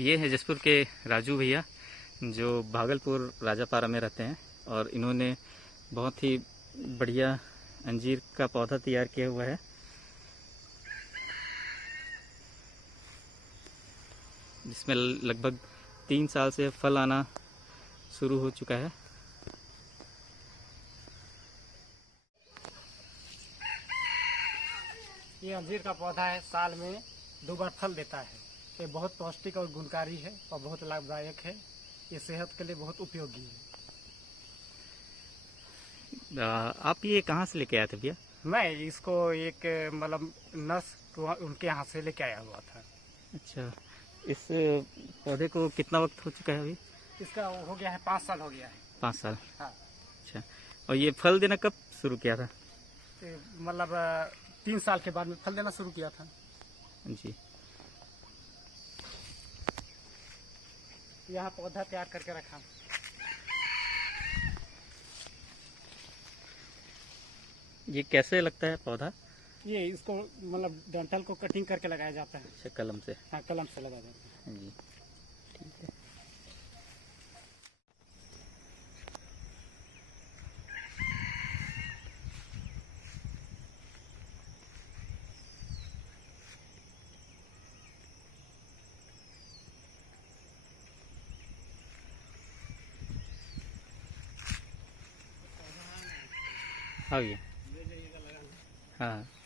ये है जसपुर के राजू भैया जो भागलपुर राजापारा में रहते हैं और इन्होंने बहुत ही बढ़िया अंजीर का पौधा तैयार किया हुआ है जिसमें लगभग 3 साल से फल आना शुरू हो चुका है। ये अंजीर का पौधा है, साल में 2 बार फल देता है। ये बहुत पौष्टिक और गुणकारी है और बहुत लाभदायक है। ये सेहत के लिए बहुत उपयोगी है। आप ये कहाँ से लेके आए थे भैया? मैं इसको एक मतलब नर्स उनके यहाँ से लेके आया हुआ था। अच्छा, इस पौधे को कितना वक्त हो चुका है अभी? इसका हो गया है 5 साल हो गया है। 5 साल। हाँ। अच्छा, और ये फल देना कब शुरू किया था? मतलब 3 साल के बाद में फल देना शुरू किया था जी। यहाँ पौधा तैयार करके रखा। ये कैसे लगता है पौधा? ये इसको मतलब डंठल को कटिंग करके लगाया जाता है। अच्छा, कलम से? हाँ, कलम से लगाया जाता है। जी, ठीक है। हाँ भैया। हाँ।